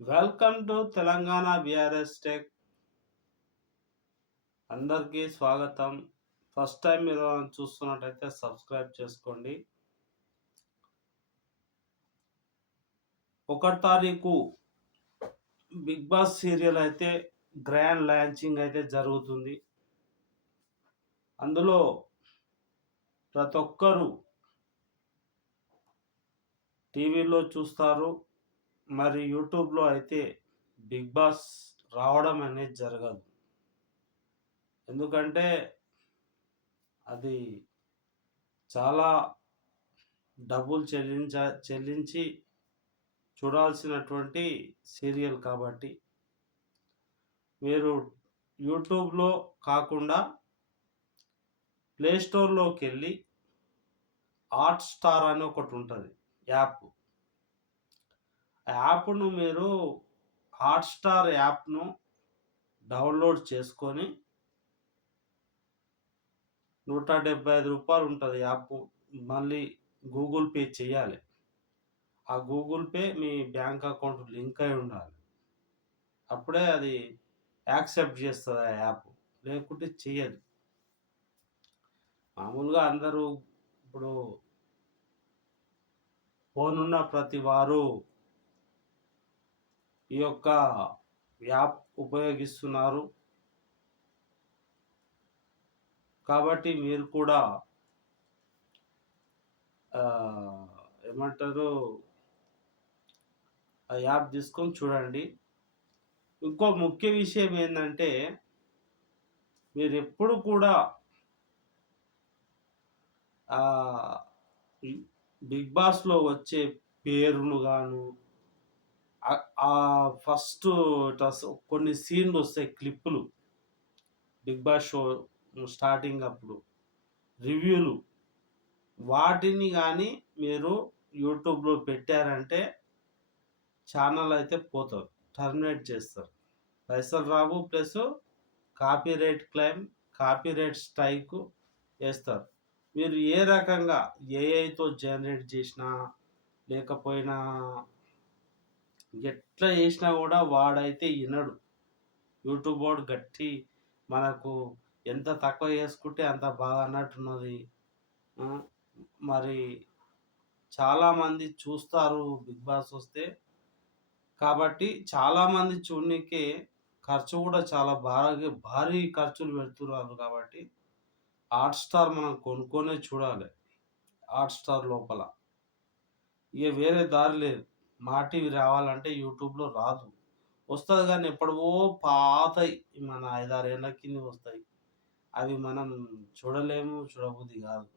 Welcome to Telangana BRS tech. అందరికీ స్వాగతం. First time మీరు చూస్తున్నట్టయితే సబ్స్క్రైబ్ చేసుకోండి. 1 తారీఖు బిగ్ బాస్ సీరియల్ అయితే గ్రాండ్ లాంచింగ్ అయితే జరుగుతుంది. అందులో ప్రతి ఒక్కరూ టీవీలో చూస్తారు, మరి యూట్యూబ్లో అయితే బిగ్ బాస్ రావడం అనేది జరగదు. ఎందుకంటే అది చాలా డబ్బులు చెల్లించి చూడాల్సినటువంటి సీరియల్ కాబట్టి మీరు యూట్యూబ్లో కాకుండా ప్లేస్టోర్లోకి వెళ్ళి హాట్‌స్టార్ అని ఒకటి ఉంటుంది యాప్. ఆ యాప్ను మీరు హాట్‌స్టార్ యాప్ను డౌన్లోడ్ చేసుకొని ₹175 ఉంటుంది యాప్. మళ్ళీ గూగుల్ పే చేయాలి. ఆ గూగుల్ పే మీ బ్యాంక్ అకౌంట్ లింక్ అయి ఉండాలి. అప్పుడే అది యాక్సెప్ట్ చేస్తుంది ఆ యాప్, లేకుంటే చెయ్యదు. మామూలుగా అందరూ ఇప్పుడు ఫోన్ ఉన్న ప్రతి వారు ఈ యొక్క యాప్ ఉపయోగిస్తున్నారు. కాబట్టి మీరు కూడా ఏమంటారు, ఆ యాప్ తీసుకొని చూడండి. ఇంకో ముఖ్య విషయం ఏంటంటే, మీరు ఎప్పుడు కూడా బిగ్ బాస్లో వచ్చే పేరును గాను ఫస్ట్ కొన్ని సీన్లు వస్తాయి, క్లిప్పులు. బిగ్ బాస్ షో స్టార్టింగ్ అప్పుడు రివ్యూలు, వాటిని కానీ మీరు యూట్యూబ్లో పెట్టారంటే ఛానల్ అయితే పోతారు, టర్మినేట్ చేస్తారు. పైసలు రావు, plus copyright claim, copyright strike వేస్తారు. మీరు ఏ రకంగా ఏఐతో జనరేట్ చేసినా లేకపోయినా ఎట్లా చేసినా కూడా వాడైతే వినడు. యూట్యూబ్ వాడు గట్టి మనకు ఎంత తక్కువ చేసుకుంటే అంత బాగా అన్నట్టున్నది. మరి చాలామంది చూస్తారు బిగ్ బాస్ వస్తే, కాబట్టి చాలామంది చూడనీకే ఖర్చు కూడా చాలా భారీ ఖర్చులు పెడుతున్నారు. కాబట్టి హాట్‌స్టార్ మనం కొనుక్కొనే చూడాలి. హాట్‌స్టార్ లోపల ఇక వేరే దారి లేదు. మా టీవీ రావాలంటే యూట్యూబ్లో రాదు. వస్తుంది కానీ ఎప్పుడో పాతయి, మన 5, 6 ఏళ్ళ కింద వస్తాయి. అవి మనం చూడలేము, చూడబుద్ధి కాదు.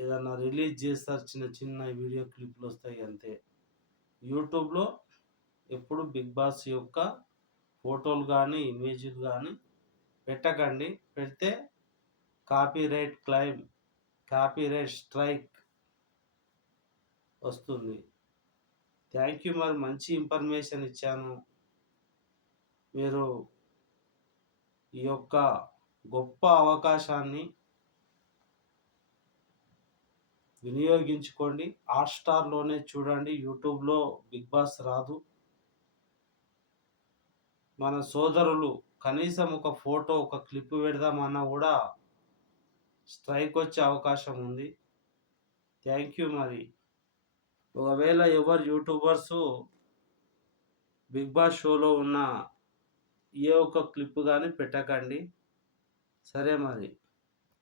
ఏదన్నా రిలీజ్ చేస్తారు, చిన్న చిన్న వీడియో క్లిప్లు వస్తాయి అంతే. యూట్యూబ్లో ఎప్పుడు బిగ్ బాస్ యొక్క ఫోటోలు కానీ ఇమేజ్లు కానీ పెట్టకండి. పెడితే కాపీరైట్ క్లెయిమ్, కాపీరైట్ స్ట్రైక్ వస్తుంది. Thank you. మరి మంచి ఇన్ఫర్మేషన్ ఇచ్చాను. మీరు ఈ యొక్క గొప్ప అవకాశాన్ని వినియోగించుకోండి. హాట్‌స్టార్లోనే చూడండి, యూట్యూబ్లో బిగ్ బాస్ రాదు. మన సోదరులు కనీసం ఒక ఫోటో, ఒక క్లిప్ పెడదామన్నా కూడా స్ట్రైక్ వచ్చే అవకాశం ఉంది. Thank you. మరి ఒకవేళ ఎవరు యూట్యూబర్సు బిగ్ బాస్ షోలో ఉన్న ఏ ఒక్క క్లిప్ కానీ పెట్టకండి. సరే మరి.